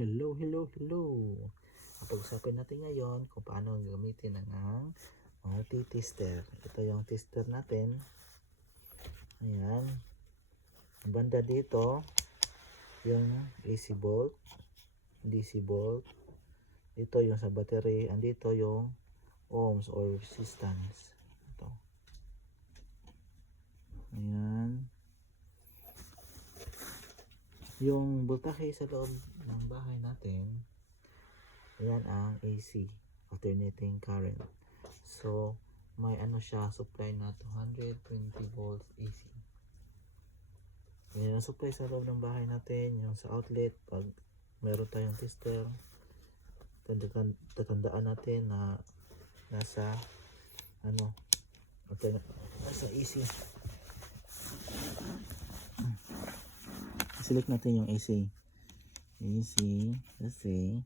Hello, hello, hello. Pag-usapan natin ngayon kung paano gamitin ang multi-tester. Ito yung tester natin. Ayan. Banda dito, yung AC volt, DC volt. Ito yung sa battery. Andito yung ohms or resistance. Ito. Ayan. Yung voltahe sa loob ng bahay natin, yan ang AC, alternating current. So, may ano siya, supply na 220 volts AC. Yan ang supply sa loob ng bahay natin, yung sa outlet, pag meron tayong tester, tandaan, tatandaan natin na nasa ano, nasa AC. Select natin yung AC. AC, kasi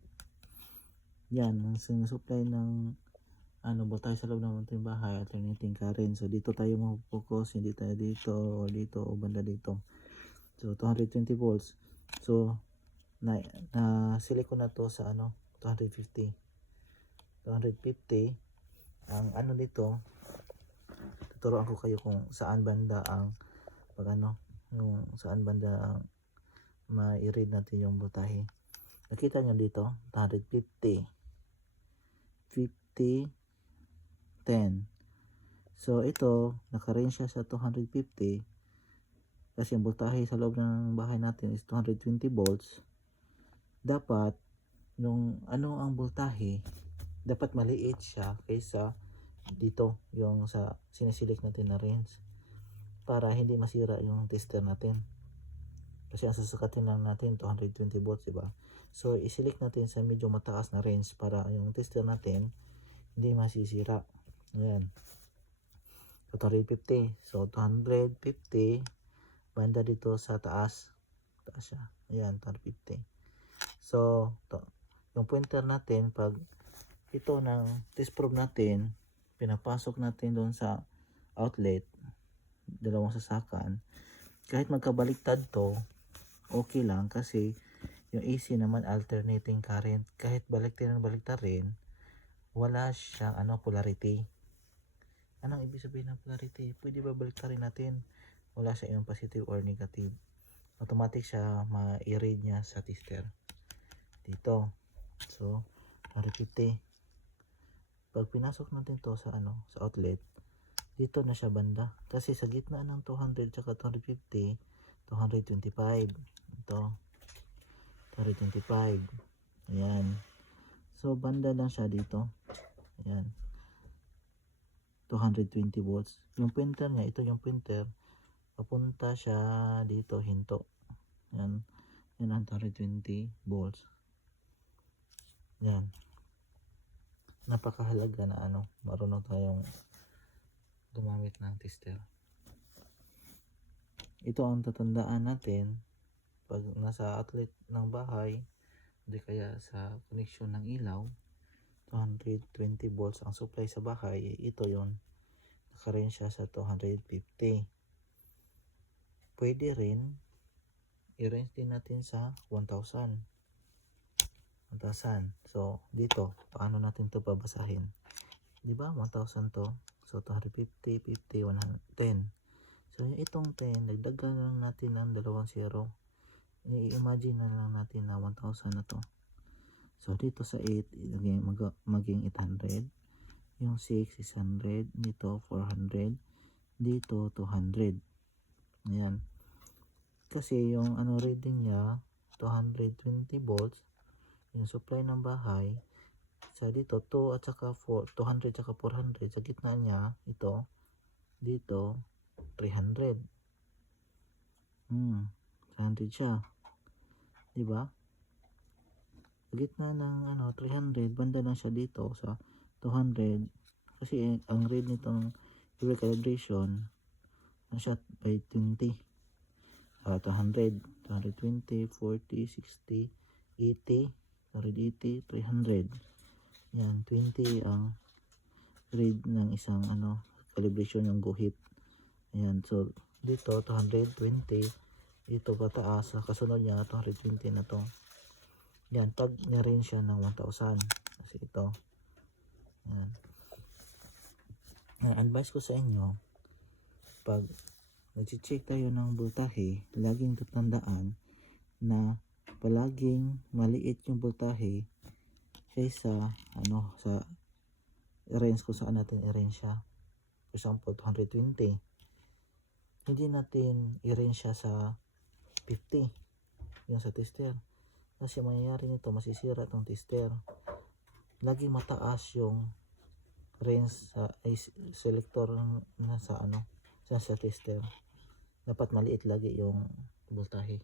yan, ang sinusupply ng ano ba tayo sa loob ng ating bahay, alternating current. So, dito tayo mag-focus, hindi tayo dito, o dito, o banda dito. So, 220 volts. So, na, na ko na to sa ano, 250. 250. Ang ano dito, tuturuan ko kayo kung saan banda ang pag ano, yung saan banda ang ma-read natin yung voltahe. Nakita nyo dito, 250. 50, 10. So, ito, naka-range siya sa 250. Kasi yung voltahe sa loob ng bahay natin is 220 volts. Dapat, yung ano ang voltahe, dapat maliit siya kaysa dito, yung sa sinisilik natin na range. Para hindi masira yung tester natin. Kasi ang susukatin lang natin 220 volts, di ba? So, isilik natin sa medyo mataas na range para yung tester natin hindi masisira. Ayan. So, 250. So, 250 banda dito sa taas. Taas siya. Ayan, 250. So, to, yung pointer natin, pag ito ng test probe natin, pinapasok natin doon sa outlet, dalawang sasakan, kahit magkabaliktad to, okay lang kasi yung AC naman alternating current kahit baliktarin baliktarin wala siyang ano polarity. Anong ibig sabihin ng polarity? Pwede ba baliktarin natin? Wala siya yung positive or negative. Automatic siya ma-read niya sa tester. Dito. So 250 pag pinasok natin to sa ano sa outlet dito na siya banda. Kasi sa gitna ng 200 tsaka 250 225 ito. 225 ayan. So banda lang siya dito. Ayan. 220 volts yung printer niya ito yung printer. Papunta siya dito hinto. Ayan. Yan ang 220 volts. Yan napakahalaga na ano marunong tayong gumamit ng tester ito ang tatandaan natin. Pag nasa outlet ng bahay hindi kaya sa connection ng ilaw 220 volts ang supply sa bahay ito yon nakarin siya sa 250 pwede rin i-range din natin sa 1000 1,000 so dito paano natin to babasahin? Di ba 1,000 to? So 250 50 110 So, itong 10, dagdagan lang natin ng dalawang zero. I-imagine na lang natin na 1,000 na to. So, dito sa 8, maging, mag, maging 800. Yung 6 is 100. Dito, 400. Dito, 200. Ayan. Kasi yung ano reading niya, 220 volts. Yung supply ng bahay, sa dito, 2 at saka 4, 200 at saka 400. Sa gitna niya, ito, dito, 300. Hmm, 300 siya. 'Di ba? Gitna ng ano 300, banda lang siya dito sa 200 kasi ang read nitong every calibration ano siya by 20 uh, 200 220 40 60 80 180 300 yan 20 ang read ng isang ano calibration ng guhit Ayan, so dito 220 dito pataas, kasunod niya 220 na to. Yan, pag nirin siya ng 1,000. Kasi ito. Yan. Advice ko sa inyo, pag nag-check tayo ng voltahe, laging tatandaan na palaging maliit yung voltahe kaysa ano sa range kung saan natin i-range siya. For example, 220. Hindi natin i-range siya sa 50 yung sa tester. Kasi mangyayari nito, masisira itong tester. Laging mataas yung range sa selector na sa ano, sa, sa tester. Dapat maliit lagi yung voltahe.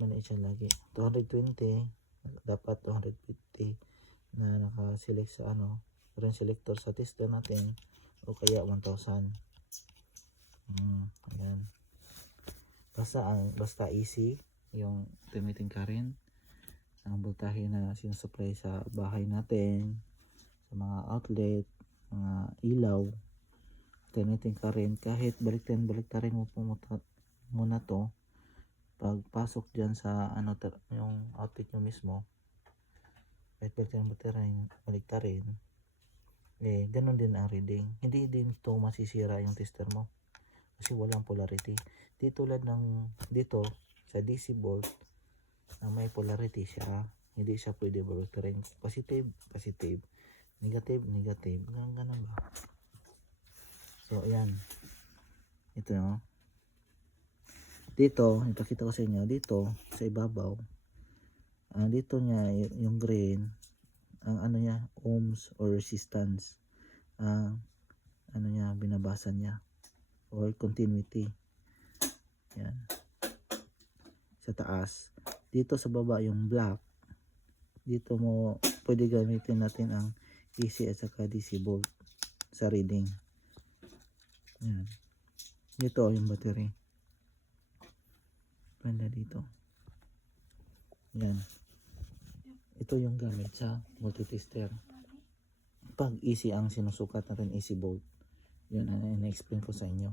Maliit siya lagi. 220, dapat 250 na naka-select sa ano, range selector sa tester natin o kaya 1000. Mm, ayan. Basta ang basta easy yung alternating current ang voltahe na sinusupply sa bahay natin sa mga outlet mga ilaw. Alternating current kahit baliktarin baliktarin mo pumunta muna to. Pagpasok dyan sa ano yung outlet nyo mismo kahit baliktarin baliktarin baliktarin eh ganun din ang reading. Hindi din to masisira yung tester mo kasi walang polarity. Di tulad ng dito sa DC volt na may polarity siya hindi siya pwede baliktarin positive positive. Negative negative. Ganun, ganun ba? So ayan. Ito no? Dito ipakita ko sa inyo dito sa ibabaw ah, dito niya yung green ang ano niya ohms or resistance. Ang ano niya binabasa niya or continuity. Yan. Sa taas. Dito sa baba yung black dito mo pwede gamitin natin ang AC at saka DC volt sa reading. Yan. Dito yung battery. Banda dito. Yan. Ito yung gamit sa multitester. Pag AC ang sinusukat natin AC volt yun ang in-explain ko sa inyo